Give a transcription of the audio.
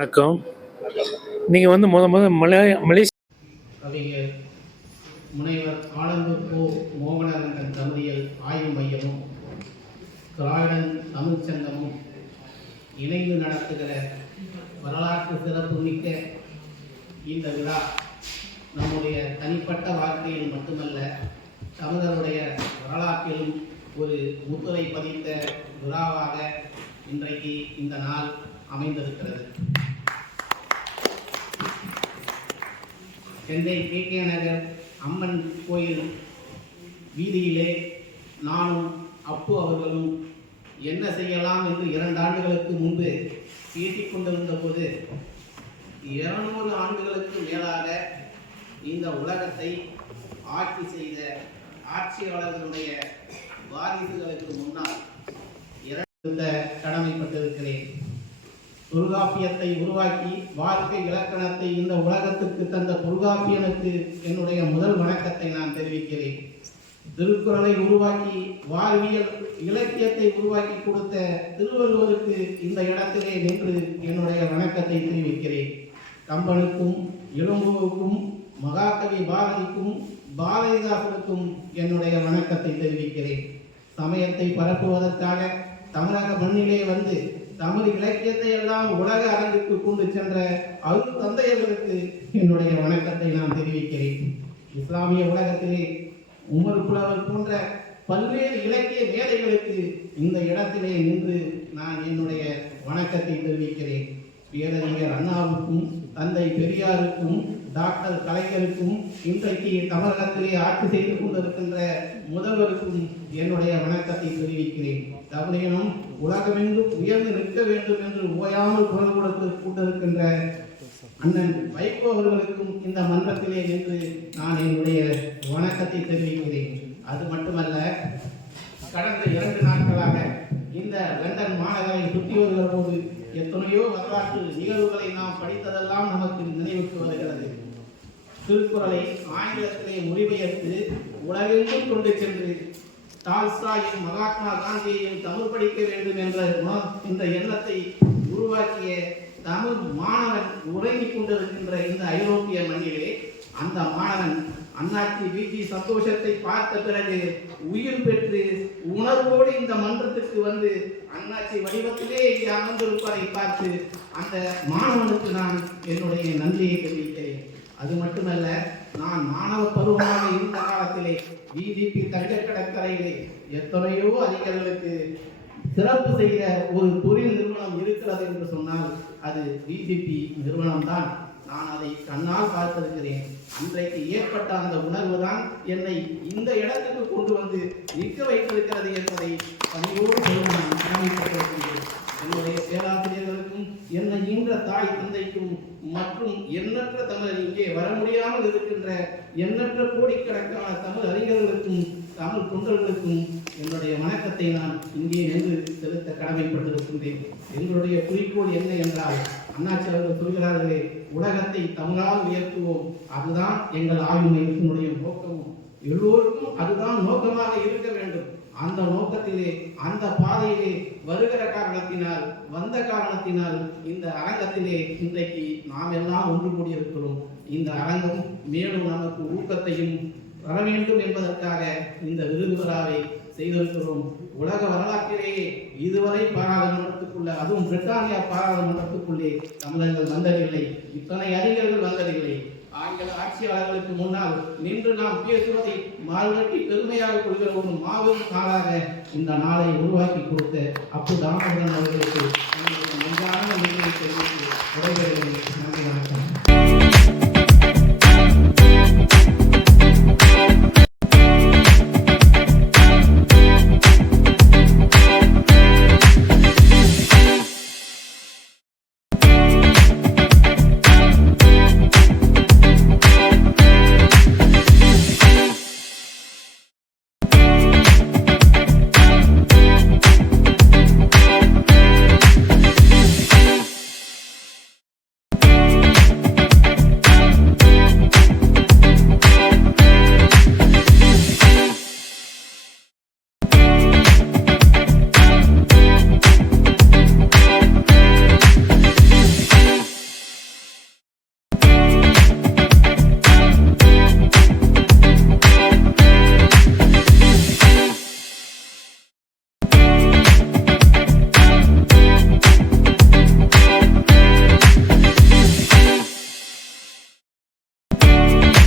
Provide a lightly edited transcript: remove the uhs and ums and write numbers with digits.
வணக்கம். நீங்கள் வந்து மலேசியா கவிஞர் முனைவர் ஆலந்தூர் கோ. மோகனரங்கன் கவிதைகள் ஆய்வு மையமும் திராவிடன் தமிழ்ச் சங்கமும் இணைந்து நடத்துகிற வரலாற்று சிறப்புமிக்க இந்த விழா நம்முடைய தனிப்பட்ட வாழ்க்கையில் மட்டுமல்ல, தமிழருடைய வரலாற்றிலும் ஒரு முத்திரை பதித்த விழாவாக இன்றைக்கு இந்த நாள் அமைந்திருக்கிறது. சென்னை KK நகர் அம்மன் கோயில் வீதியிலே நானும் அப்பு அவர்களும் என்ன செய்யலாம் என்று 2 ஆண்டுகளுக்கு முன்பு பேசிக் கொண்டிருந்த போது 200 ஆண்டுகளுக்கு மேலாக இந்த உலகத்தை ஆட்சி செய்த ஆட்சியாளர்களுடைய வாரிசுகளுக்கு முன்னால் கடமைப்பட்டிருக்கிறேன். தொல்காப்பியத்தை உருவாக்கி வாழ்க்கை இலக்கணத்தை இந்த உலகத்துக்கு தந்த தொல்காப்பியனுக்கு என்னுடைய முதல் வணக்கத்தை நான் தெரிவிக்கிறேன். திருக்குறளை உருவாக்கி வாழ்வியல் இலக்கியத்தை உருவாக்கி கொடுத்த திருவள்ளுவருக்கு இந்த இடத்திலே நின்று என்னுடைய வணக்கத்தை தெரிவிக்கிறேன். கம்பனுக்கும் இளங்கோவுக்கும் மகாகவி பாரதிக்கும் பாரதிதாசனுக்கும் என்னுடைய வணக்கத்தை தெரிவிக்கிறேன். சமயத்தை பரப்புவதற்காக தமிழக மண்ணிலே வந்து தமிழ் இலக்கியத்தை எல்லாம் உலக அரங்குக்கு கொண்டு சென்ற அருள் தந்தையர்களுக்கு என்னுடைய வணக்கத்தை நான் தெரிவிக்கிறேன். இஸ்லாமிய உலகத்திலே உமர் புலவர் போன்ற பல்வேறு இலக்கிய மேதைகளுக்கு இந்த இடத்திலே நின்று நான் என்னுடைய வணக்கத்தை தெரிவிக்கிறேன். பேரறிஞர் அண்ணாவுக்கும் தந்தை பெரியாருக்கும் டாக்டர் கலைஞருக்கும் இன்றைக்கு தமிழகத்திலே ஆட்சி செய்து கொண்டிருக்கின்ற முதல்வருக்கும் என்னுடைய வணக்கத்தை தெரிவிக்கிறேன். தமிழினம் உலகமெங்கும் உயர்ந்து நிற்க வேண்டும் என்று ஓயாமல் குரல் கொடுத்து கொண்டிருக்கின்ற அண்ணன் வைகோ அவர்களுக்கும் இந்த மன்றத்திலே நின்று நான் என்னுடைய வணக்கத்தை தெரிவிக்கிறேன். அது மட்டுமல்ல, கடந்த 2 நாட்களாக இந்த லண்டன் மாநகரை சுற்றி வருகிற போது எத்தனையோ வரலாற்று நிகழ்வுகளை நாம் படித்ததெல்லாம் நமக்கு நினைவுக்கு வருகிறது. திருக்குறளை ஆங்கிலத்திலே மொழிபெயர்த்து உலகெங்கும் கொண்டு சென்று டால்ஸ்டாயும் மகாத்மா காந்தியையும் தமிழ் படிக்க வேண்டும் என்ற எண்ணத்தை உருவாக்கிய தமிழ் மாணவன் உறங்கிக் கொண்டிருக்கின்ற இந்த ஐரோப்பிய மண்ணிலே அந்த மாணவன் அண்ணாச்சி வீட்டி சந்தோஷத்தை பார்த்த பிறகு உயிர் பெற்று உணர்வோடு இந்த மன்றத்திற்கு வந்து அண்ணாச்சி வடிவத்திலே இங்கே அமர்ந்திருப்பதை பார்த்து அந்த மாணவனுக்கு நான் என்னுடைய நன்றியை தெரிவிக்கிறேன். அது மட்டுமல்ல, நான் மாணவ பருவமாக இருந்த காலத்திலே VGP தங்க கடற்கரையிலே எத்தனையோ அறிஞர்களுக்கு சிறப்பு செய்த ஒரு தொழில் நிறுவனம் இருக்கிறது என்று சொன்னால் அது VGP நிறுவனம்தான். நான் அதை கண்ணால் பார்த்திருக்கிறேன். அன்றைக்கு ஏற்பட்ட அந்த உணர்வு தான் என்னை இந்த இடத்துக்கு கொண்டு வந்து நிற்க வைத்திருக்கிறது என்பதை பணியோடு நான் கடமைப்பட்டிருக்கிறேன். என்னுடைய பேராசிரியர்களுக்கும் என்னை ஈன்ற தாய் தந்தைக்கும் மற்றும் எண்ணற்ற தமிழர் இங்கே வர முடியாமல் இருக்கின்ற எண்ணற்ற கோடிக்கணக்கான தமிழ் அறிஞர்களுக்கும் தமிழ் தொண்டர்களுக்கும் என்னுடைய வணக்கத்தை நான் இங்கே நின்று செலுத்த கடமைப்பட்டிருக்கின்றேன். எங்களுடைய குறிக்கோள் என்ன என்றால், அண்ணாச்சி அவர்கள் சொல்கிறார்களே, உலகத்தை தமிழால் உயர்த்துவோம். அதுதான் எங்கள் ஆய்வு மையத்தினுடைய நோக்கமும். எல்லோருக்கும் அதுதான் நோக்கமாக இருக்க வேண்டும். அந்த நோக்கத்திலே அந்த பாதையிலே வருகிற காரணத்தினால் வந்த காரணத்தினால் இந்த அரங்கத்திலே இன்றைக்கு நாம் எல்லாம் ஒன்று கூடியிருக்கிறோம். இந்த அரங்கம் மேலும் நமக்கு ஊக்கத்தையும் வர வேண்டும் என்பதற்காக இந்த விருது விழாவை செய்திருக்கிறோம். உலக வரலாற்றிலேயே இதுவரை பாராளுமன்றத்துக்குள்ள, அதுவும் பிரிட்டானியா பாராளுமன்றத்துக்குள்ளே தமிழர்கள் வந்ததில்லை, இத்தனை அறிஞர்கள் வந்ததில்லை. ஆங்கில ஆட்சியாளர்களுக்கு முன்னால் நின்று நாம் பேசுவதை மாறுபட்டி பெருமையாக கொள்கிற ஒரு மாபெரும் நாளாக இந்த நாளை உருவாக்கி கொடுத்த அப்பு தாமோதரன் அவர்களுக்கு நன்றான நன்றியை தெரிவித்து விடைபெறுகிறேன்.